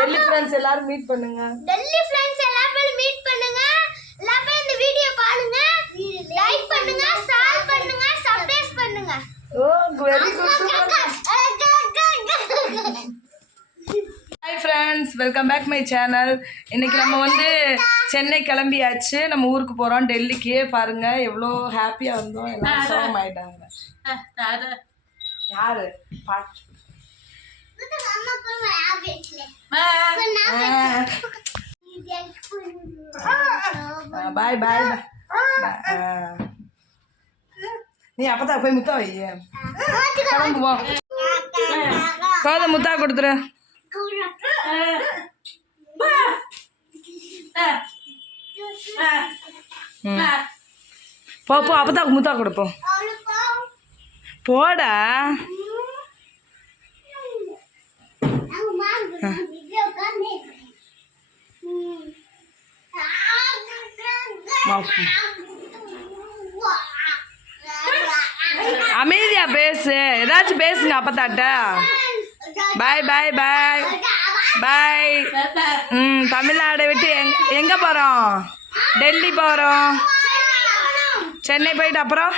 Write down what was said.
Delhi friends எல்லாரும் meet பண்ணுங்க. Delhi friends எல்லா பேரும் மீட் பண்ணுங்க. எல்லா பேரும் இந்த வீடியோ பாருங்க. லைக் பண்ணுங்க ஷேர் பண்ணுங்க சப்ஸ்கிரைப் பண்ணுங்க. ஓ very good hi friends welcome back my channel இன்னைக்கு நம்ம வந்து சென்னை கிளம்பியாச்சு. நம்ம ஊருக்கு போகிறோம் டெல்லிக்கு பாருங்க. எவ்வளோ ஹாப்பியாக இருந்தோம். எல்லாம் சோகம் ஆயிட்டாங்க யாரு? பாட்டு பாய் பாய் நீ அப்பதான் போய் முத்தா வை. கிளம்புவோம் கோதை முத்தா கொடுத்துரு. போ போ அப்பதான் முத்தா கொடுப்போம். போடா. அமைதியா பேசு. ஏதாச்சும் பேசுங்க அப்பத்தாட்ட. பாய் பாய் பாய் பாய் ம் தமிழ்நாடை விட்டு எங் எங்கே போகிறோம் டெல்லி போகிறோம் சென்னை போயிட்டு அப்புறம்?